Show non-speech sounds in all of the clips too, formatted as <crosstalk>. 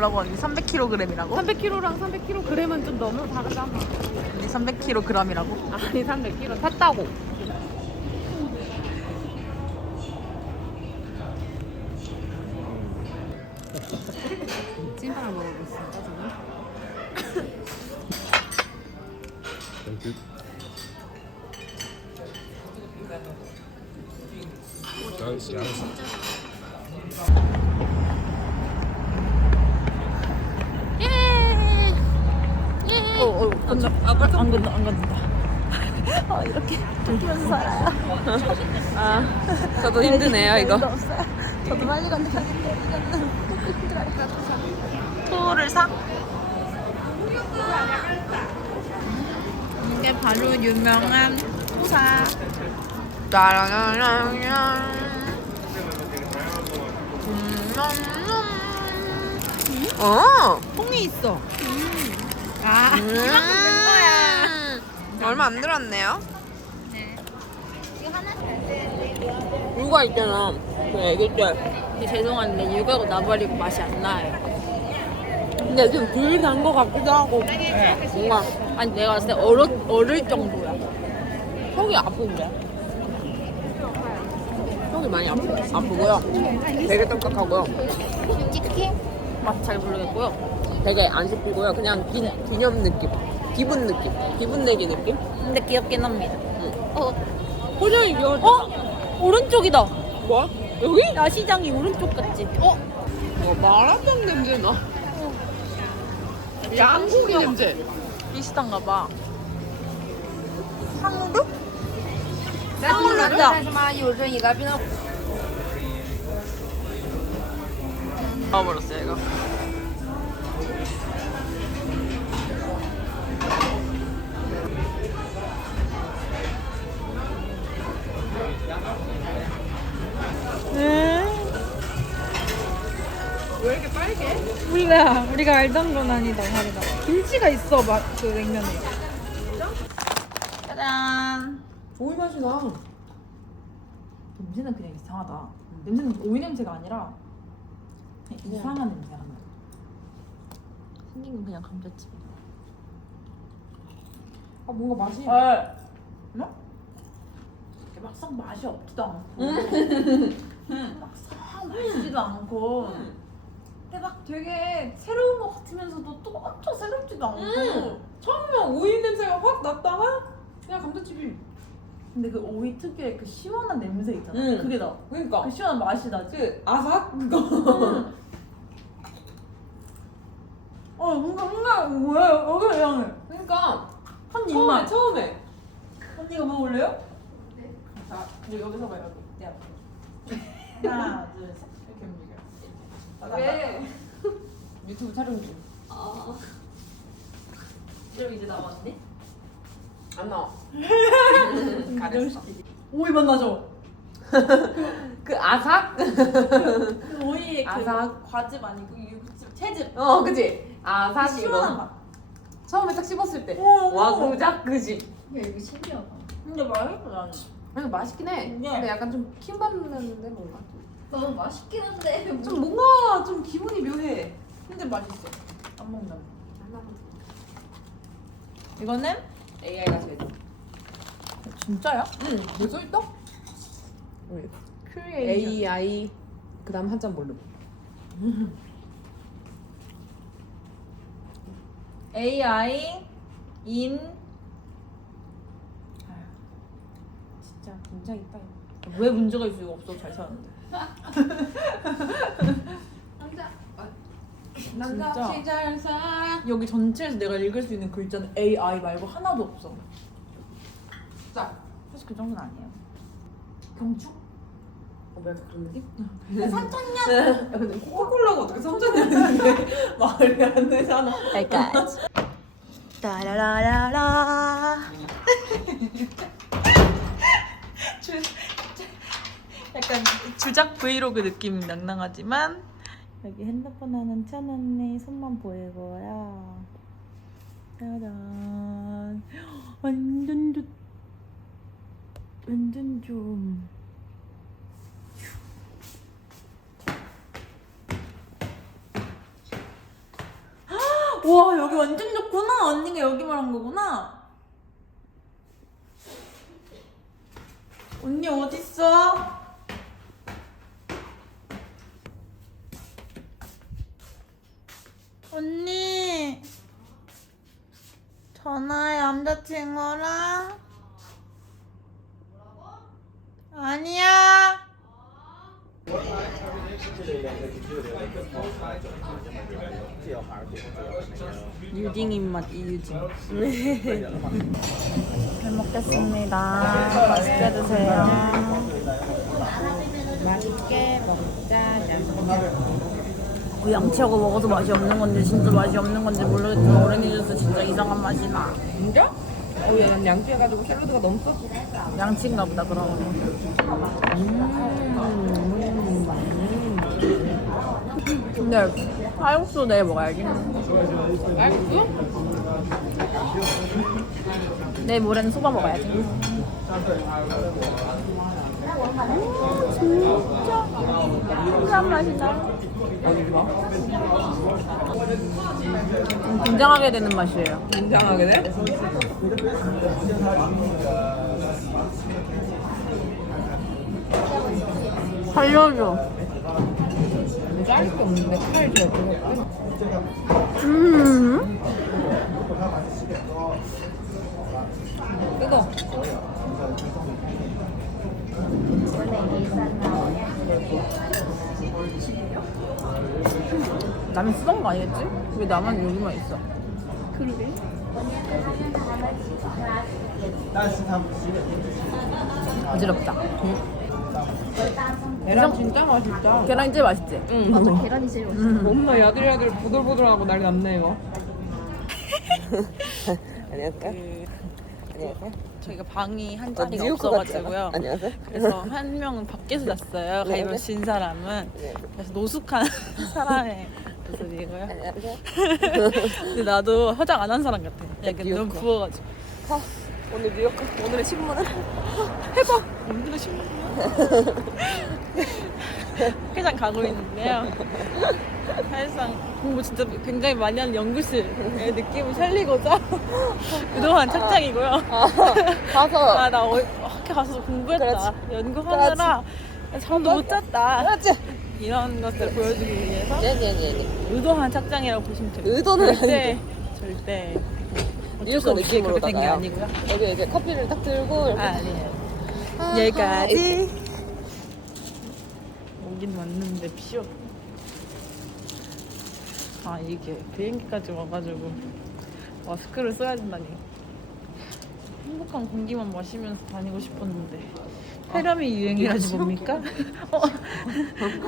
뭐라고 하니? 300kg이라고? 300kg랑 300kg은 좀 너무 다르잖아. 300kg이라고? 아니 300kg 탔다고. 이거. <laughs> 저도 빨리 이거는 토를 사? 이게 바로 유명한. 음, 음, 음. 어, 콩이 있어. 아, <laughs> 이만큼 된 거야. 얼마 안 들었네요. 육아 있잖아. 그 애기 때. 죄송한데 육아고 나발이고 맛이 안 나요. 근데 지금 덜단거 같기도 하고. 뭔가 아니 내가 봤을 때 얼어, 얼을 정도야. 속이 아픈데. 속이 많이 아프, 아프고요. 되게 딱딱하고요. 솔직히 맛 잘 모르겠고요. 되게 안 씹히고요. 그냥 기, 기념 느낌. 기분 느낌. 기분 내기 느낌? 근데 귀엽긴 합니다. 어. 호정이 귀여워. 어? 오른쪽이다. 뭐? 여기? 야시장이 오른쪽 같지? 어? 뭐 마라탕 냄새 나. 양고기 냄새. 비슷한가 봐. 상두? 상두 난다. 나와버렸어요 이거. 몰라 우리가 알던 건 아니다 다르다 김치가 있어 마, 그 냉면에 짜잔. 오이 맛이 나. 냄새는 그냥 이상하다 냄새는 오이 냄새가 아니라 그냥 이상한 냄새가 나 생긴 건 그냥 감자칩. 아 뭔가 맛이 헐. 뭐? 이렇게 막상 맛이 없지도 않고 <laughs> 막상 맛있지도 않고 근데 막 되게 새로운 것 같으면서도 또 엄청 새롭지도 않고 처음에 오이 냄새가 확 났다가 그냥 감자칩이. 근데 그 오이 특유의 그 시원한 냄새 있잖아 응. 그게 나. 그러니까 그 시원한 맛이 나지 그 아삭 그거. 어 뭔가 뭔가 뭐야 여기 향해 그러니까 한 처음에 입만 처음에. 언니가 먹을래요? 네. 자, 이제 여기서 봐, 여기. 내 앞에. 하나, 둘, 셋. 왜? <laughs> 유튜브 촬영 중. 그럼 이제 나왔네? 안 나와. <laughs> 인정시키기. 오이 만나죠? <laughs> 그 아삭? 그 오이의 그 아삭. 과즙 아니고 유즙, 채즙. 어, 그지? 아삭 시원한 이거. 맛. 처음에 딱 씹었을 때. 오, 와, 오. 그작 그지? 야 이거 신기하다. 근데 맛있어, 나는. 아니 맛있긴 해. 네. 근데 약간 좀 킴받는데 뭔가. 너무 맛있긴 한데. 좀 뭔가 좀 기분이 묘해. 근데 맛있어. 안 먹는. 이거는 AI가 제일. 진짜야? 응, 있다? 왜? 크리에이션. AI 그다음 한자 뭘로? AI in 진짜 있다. 이거. 왜 문제가 있을 수가 없어 잘 사는데 남자 진짜. 잘 살아. 여기 전체에서 내가 읽을 수 있는 글자는 AI 말고 하나도 없어 자, 사실 그 정도는 아니에요 경축? 어, 약간 그런 느낌? 삼천년 야, 근데 코카콜라가 어떻게 3천년인데 <laughs> 말이 안 되잖아. 여기까지. 따라라라라. <laughs> 약간 주작 브이로그 느낌 낭낭하지만 여기 핸드폰 하는 천 원에 손만 보이고요 짜잔 완전 좋 완전 좀 와 여기 완전 좋구나. 언니가 여기 말한 거구나. 언니 어딨어? 언니 전화해 남자친구랑. 아니야. 유딩 입맛 이유딩. <laughs> 잘 먹겠습니다. 맛있게 드세요. 맛있게 먹자. 그 양치하고 먹어도 맛이 없는 건지 진짜 맛이 없는 건지 모르겠지만 오렌지 주스 진짜 이상한 맛이 나. 진짜? 어, 야, 난 양치해가지고 샐러드가 너무 써. 양치인가 보다 그럼 근데 칼국수 내일 먹어야지. 알겠어? 내일 모레는 소바 먹어야지. 음, 진짜? 진짜 맛이 나요 좀 긴장하게 되는 맛이에요 긴장하게 돼? 살려줘 자를 게 없는데 칼 줘. 그거. 음 뜯어. 남이 쓰던 거 아니겠지? 왜 나만 여기만 있어? 그러게 어지럽다 계란 진짜 맛있다. 계란이 제일 맛있지? 응. 맞아, 계란이 제일 맛있어. 너무나 야들야들 보들보들하고 난리 났네, 이거. <laughs> 안녕하세요. 저희가 방이 한 어, 자리가 뉴욕 같지 없어가지고요? 안녕하세요. 그래서 한 명은 밖에서 잤어요 네, 가위바위보 네. 진 사람은 네. 그래서 노숙한 <laughs> 사람의 모습이고요? 안녕하세요. <laughs> 근데 나도 화장 안 한 사람 같아. 약간 뉴욕 너무 거. 부어가지고. 자, 오늘 뉴욕 오늘의 신문은? <laughs> 해봐! 오늘의 신문이야? <laughs> 회장 가고 있는데요. 사실상 공부 진짜 굉장히 많이 하는 연구실의 느낌을 살리고자 그동안 착장이고요. 아, 가서. 아 나 학교 가서 공부했다. 그렇지. 연구하느라 잠도 못 잤다. 그렇지. 이런 것들을 보여주기 위해서 네네네. 의도한 착장이라고 보시면 돼요 의도는 절대 절대 어쩔 수 없이 느낌으로 그렇게 된게 나가요. 아니고요. 여기 이제 커피를 딱 들고 이렇게 아, 아니에요. 아, 여기까지. 오긴 왔는데 피어. 아 이게 비행기까지 와가지고 마스크를 써야 된다니. 행복한 공기만 마시면서 다니고 싶었는데 폐렴이 유행이라지 뭡니까? <laughs> 어?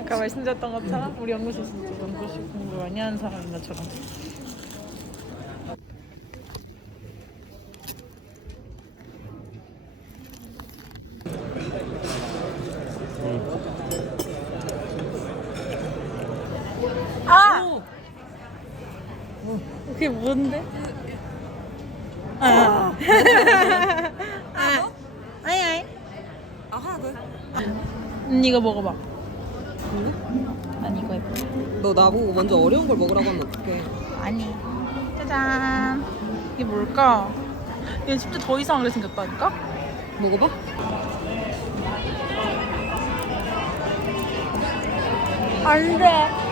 아까 말씀드렸던 것처럼 우리 연구실 진짜 연구실 공부 많이 하는 사람인 것처럼 아! 그게 뭔데? 아. 아. <laughs> 아이 아이. 아, 하나 더. 언니 이거 먹어봐. 아니 이거 해봐. 너 나보고 먼저 어려운 걸 먹으라고 하면 어떡해. 아니. 짜잔. 이게 뭘까? 얘 진짜 더 이상하게 생겼다니까? 먹어봐. 안 돼.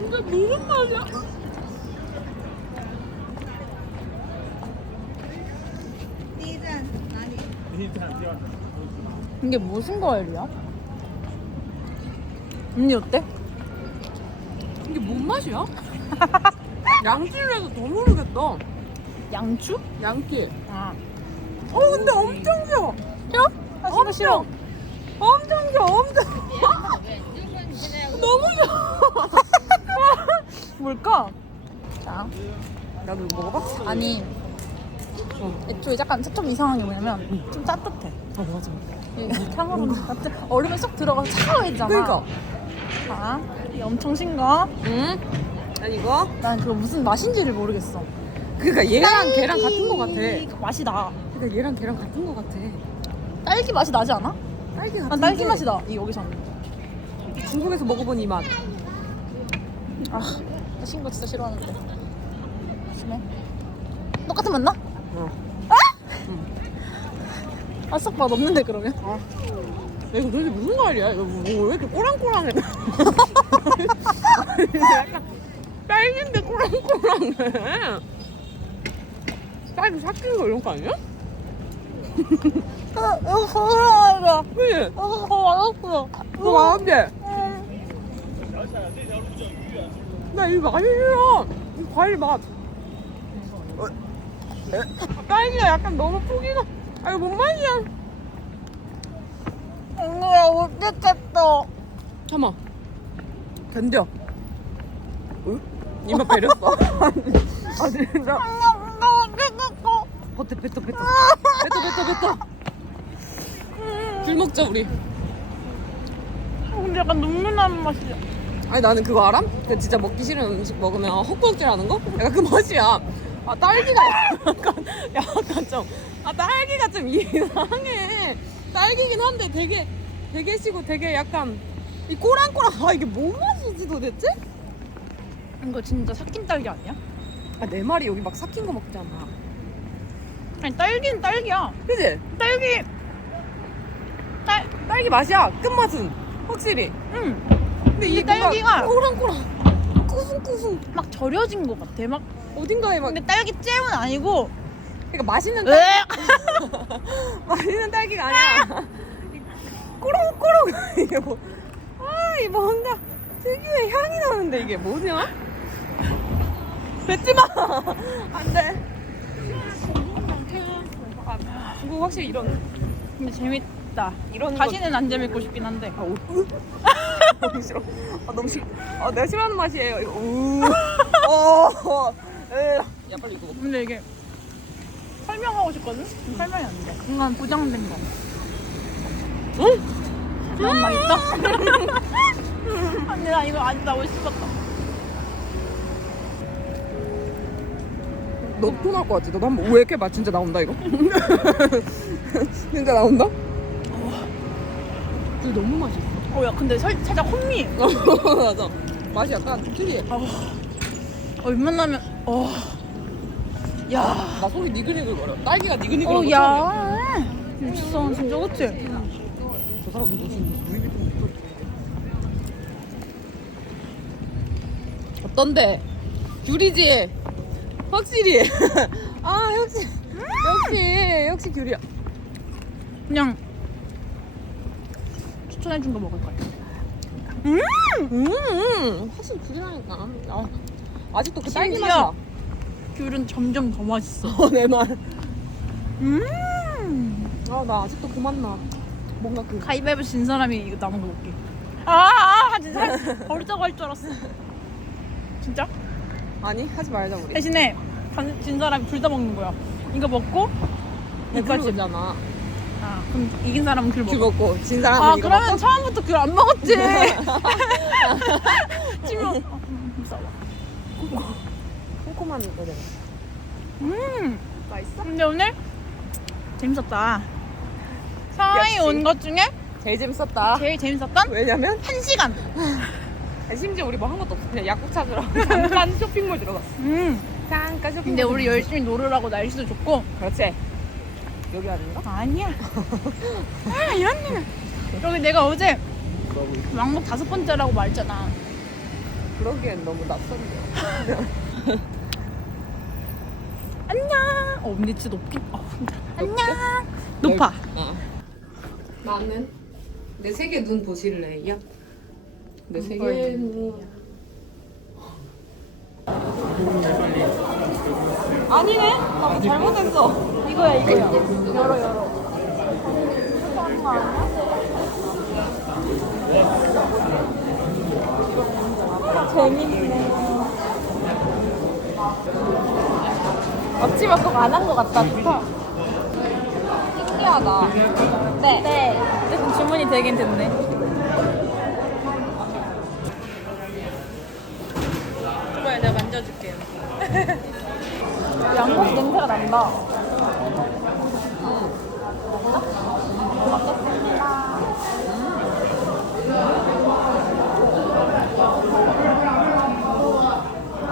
근데 무슨 말이야? 이게 무슨 과일이야? 언니 어때? 이게 뭔 맛이야? <laughs> 양치를 해서 더 모르겠다. 양주? 양치. 아. 어, 근데 엄청 겨. 싫어? 아, 싫어, 싫어. 엄청 겨, 엄청. <laughs> 너무 겨. <laughs> 뭘까? 자, 나도 이거 먹어봐. 아니, 애초에 약간 좀 이상한 게 뭐냐면 좀 따뜻해. 아, 맞아. 탕후루 같은 얼음에 쏙 들어가서 차가워지잖아. 그러니까. 자, 이 엄청 싱거. 응? 아니 이거? 난 그거 무슨 맛인지를 모르겠어. 그러니까 얘랑 걔랑 같은 거 같아. 딸기 맛이 나. 그러니까 얘랑 걔랑 같은 거 같아. 딸기 맛이 나지 않아? 딸기 같은 난 딸기 맛이 나. 이 여기서는. 중국에서 먹어본 이 맛. 아, 나 싱거 진짜 싫어하는데. 심해. 똑같은 맛 나? 어. 아, 싹맛 없는데 그러면? 야, 이거 도대체 무슨 말이야? 이거 뭐, 왜 이렇게 꼬랑꼬랑해? <laughs> 약간 딸기인데 꼬랑꼬랑해. 딸기 삭힌 거 이런 거 아니야? 아, 이거 거울아, 그치? 이거 거 맛없어. 이거 맛없지? 나 이거 많이 싫어. 이 과일 맛. 어, 에? 딸기가 약간 너무 포기가. 아, 이거 뭔 맛이야? 언니야, 못됐겠어. 잠깐만. 견뎌. 응? 이마 <laughs> 베렸어. 아, 진짜. 나 못됐겠어. 뱉어, 뱉어, 뱉어. 뱉어, 뱉어, 뱉어. 귤 먹자, 우리. 근데 약간 눈물 나는 맛이야. 아니, 나는 그거 알아? 그 진짜 먹기 싫은 음식 먹으면 헛구역질 하는 거? 약간 그 맛이야. 아, 딸기가 약간, 약간 좀. 아, 딸기가 좀 이상해. 딸기긴 한데 되게, 되게 시고 되게 약간. 이 꼬랑꼬랑. 아, 이게 뭔 맛이지 도대체? 이거 진짜 삭힌 딸기 아니야? 아, 내 말이 여기 막 삭힌 거 먹잖아. 아니 딸기는 딸기야. 그지? 딸기. 딸. 딸기 맛이야. 끝맛은. 확실히. 응. 근데 근데 딸기가- 뭔가 꼬랑꼬랑. 꾸승꾸승. 막 절여진 것 같아. 막. 어딘가에 막. 근데 딸기 잼은 아니고. 그러니까 맛있는 으. 딸, <laughs> 맛있는 딸기가 아니야. 꼬롱꼬롱. 이게 뭐. 아, 이 뭔가 특유의 향이 나는데 이게 뭐냐? 뱉지 마! <laughs> 안 돼. 아, 중국 확실히 이런, 근데 재밌다. 이런 거. 다시는 안 재밌고 싶긴 한데. 아, 오, 으? <laughs> 너무 싫어. 아, 너무 싫어. 아, 내가 싫어하는 맛이에요. 이거, 우. 어, 에. 야, 빨리 이거 먹어. 근데 이게 설명하고 싶거든? 설명이 안 돼. 뭔가 보장된 거. 응? 난 맛있어? <laughs> 아니 나 이거 아직 나오고 싶었다. 너토 나올 것 같지? 너도 한번 왜 이렇게 맛 진짜 나온다 이거? <laughs> 진짜 나온다? 근데 너무 맛있어. 어, 야, 근데 살, 살짝 혼미. <laughs> 맞아. 맛이 약간 특이해. 어, 웬만하면, 어. 야. 나 속이 니글니글 거려. 딸기가 어, 니글니글한 거 야. 미쳤어, 진짜, 그치? 저 사람은 무슨 루이비통. 어떤데? 귤이지? 확실히. <laughs> 아 역시 역시 역시 귤이야. 그냥 추천해준 거 먹을 거야. 음, 음, 확실히 귤이라니까. 아, 아직도 그 딸기 심지어. 맛이야. 귤은 점점 더 맛있어. 어, 내 말. 음. 아, 나 아직도 그 맛 나. 뭔가 그. 가위바위보 진 사람이 이거 남은 거 먹기. 아, 아, 진짜. <laughs> 버리자고 할 줄 알았어. 진짜? 아니, 하지 말자, 우리. 대신에 간- 진 사람이 둘 다 먹는 거야. 이거 먹고 이까지 이까지. 잖아 아, 그럼 이긴 사람은 귤귤 먹어. 먹고, 진 사람은 아, 이거 그러면. 처음부터 귤 안 먹었지. <laughs> 지금 무서워. <laughs> 콩콩한 거잖아. 음. 맛있어? 근데 오늘 재밌었다. 서하이 역시. 온 것 중에 제일 재밌었다. 제일 재밌었던 왜냐면, 한 시간. 심지어 우리 뭐 한 것도 없어. 그냥 약국 찾으러 잠깐 <laughs> 쇼핑몰 들어갔어. 음. 잠깐 쇼핑몰. 근데 우리 열심히 놀으라고 날씨도 좋고. 그렇지. 여기 아닌가? 아니야. 아, 이런 일은. 여기 내가 어제 왕복 다섯 번째라고 말했잖아. 그러기엔 너무 낯선데. <laughs> 안녕. 어, 근데 진짜 높긴. 어. 안녕. 높아. 어. 나는 내 세계 눈 보실래? 야. 내 세계 눈. 아니네. 나 잘못했어. 이거야, 이거야. 열어, 열어. 재밌네. 앞치마 꼭 안 한 것 같다. 좋다. 신기하다. 네. 네. 조금 주문이 되긴 됐네. 이거야 내가 만져줄게요. 양고기 냄새가 난다.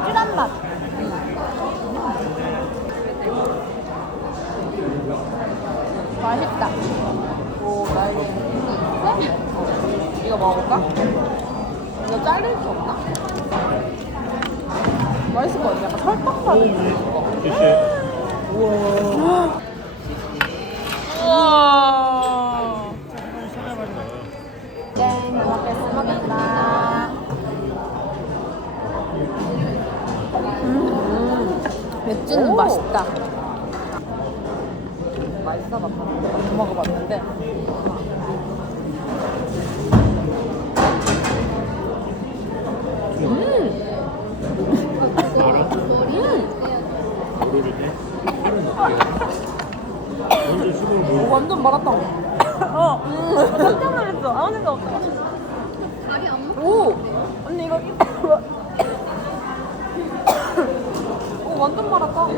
진한 맛. 맛있다. 오, 나에게. 이거 먹어볼까? 이거 자를 수 없나? 맛있을 것 같아. 약간 설탕 가는 거. 우와. 땡, 먹겠습니다. 먹겠습니다. 음, 맥주는 오. 맛있다. 맛있어, 나 안 먹어봤는데. 오, 완전 마라탕. 어, 깜짝 놀랐어. 아무 생각 없다. 오! 언니 이거 오, 완전 마라탕.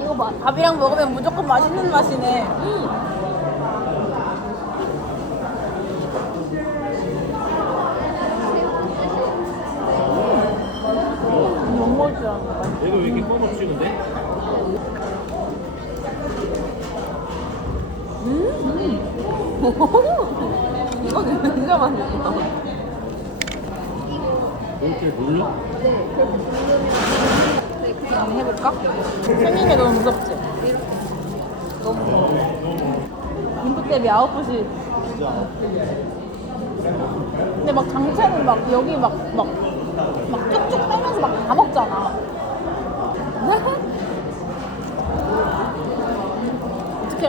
이거 봐. 밥이랑 먹으면 무조건 맛있는 맛이네. 못 먹을 줄 알았는데. 얘가 왜 이렇게 꺼먹지는데? <laughs> 이거 진짜 맛있다. 왜 이렇게 놀라? 한번 해볼까? 생긴 게 너무 무섭지? 너무 무서워. 인풋 대비 아웃풋이. 근데 막 장체는 막 여기 막, 막, 막 쭉쭉 빼면서 막 다 먹잖아. 어떻게,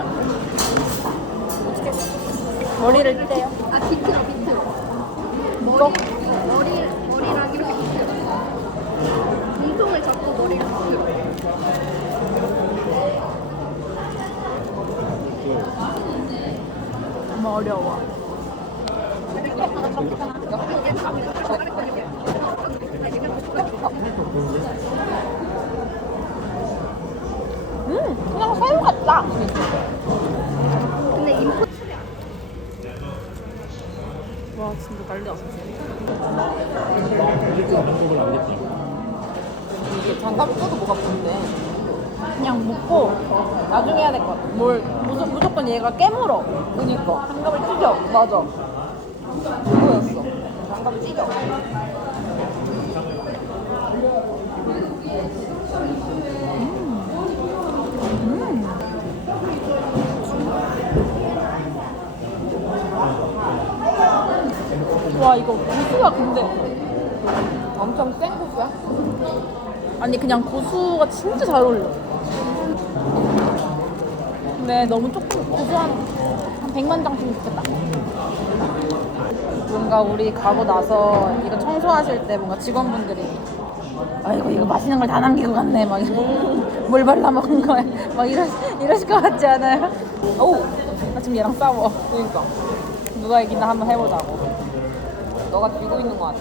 어떻게, 머리를 떼요? 아 비트로 비트 물어? 머리 머리랑 이렇게 비트 몸통을 잡고 머리를 비트 너무 어려워. 음, 그냥 새우 같다. 근데 인풋 와, 진짜 난리 났어. 이렇게 방법을 알겠지? 이게 장갑 써도 뭐가 본데. 그냥 묶고 나중에 해야 될 것 같아. 뭘 무조, 무조건 얘가 깨물어. 그니까. 장갑을 찢어. 맞아. 그거였어. 장갑을 찢어. 와 이거 고수야 근데. 엄청 센 고수야? 아니 그냥 고수가 진짜 잘 어울려. 근데 너무 조 금 고수 한, 한 100만 장쯤 좋겠다. 뭔가 우리 가고 나서 이거 청소하실 때 뭔가 직원분들이 아이고 이거 맛있는 걸 다 남기고 갔네 막뭘 <laughs> 발라 먹은 거야 막 이러, 이러실 것 같지 않아요? 오! 나 지금 얘랑 싸워 그니까. 누가 이기나 한번 해보자고 너가 쥐고 있는 거 같아.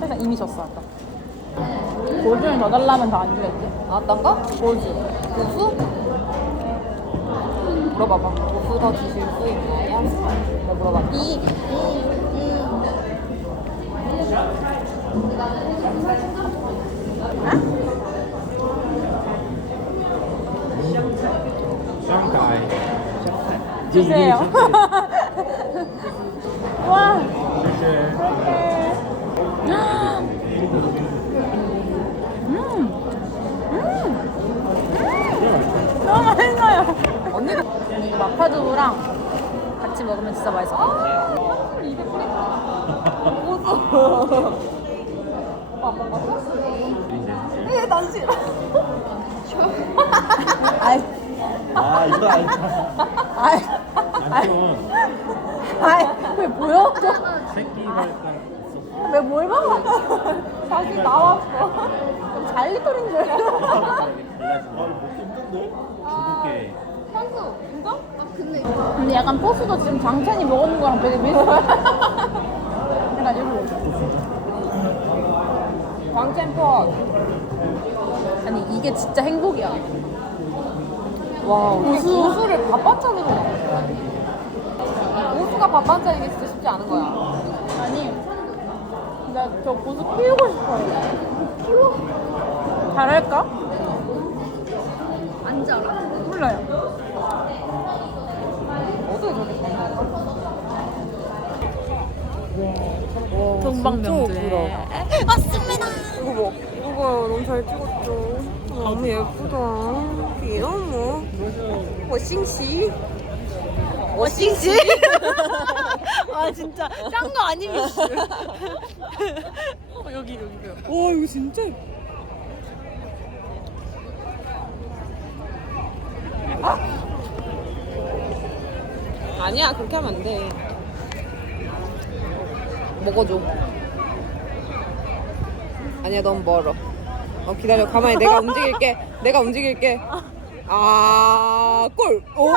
세상 이미 졌어 아까 골드를 더 달라면 다 안 주겠지? 나왔단가? 골드 고수? 물어봐봐. 고수 더 주실 수 있나요? 내가 물어봐. 이, 이, 이. 주세요. <laughs> 와, 쉐쉐. 음, 음, 너무 맛있어요. <laughs> 언니도 마파두부랑 같이 먹으면 진짜 맛있어. 예, 난 싫어. 아이, 아, 이거 아니야. 아이, 안녕. 아이, 왜 보여? 새끼가 일단 있어. 왜뭘 먹어? 다시 나왔어. 잘리토린 줄. 아, 먹기 힘든데? 선수. 진짜? 아 근데 근데 약간 포스도 지금 장찬이 먹는 거랑 되게 비슷해. 약간 일로 오자. 광cenpot. 아니 이게 진짜 행복이야. 와, 고수. 고수를 밥 반찬으로 먹어. 고수가 밥 반찬이기 진짜 쉽지 않은 거야. 아니 나 저 고수 키우고 싶어요. 키워? 잘할까? 안 자라. 몰라요. 어떻게 저렇게 잘 먹어? 동방명주에 이거 뭐? 이거. 너무 잘 찍었죠. 너무 예쁘다. 이너무. 뭐 싱시? 뭐 싱시? <laughs> 아 진짜 짠 거 아니면 어, 여기 여기 여기. 와 이거 진짜 예뻐. 아! 아니야 그렇게 하면 안 돼. 먹어줘. 아니야 너무 멀어. 어 기다려 가만히 내가 움직일게. 내가 움직일게. 아 꼴. 오.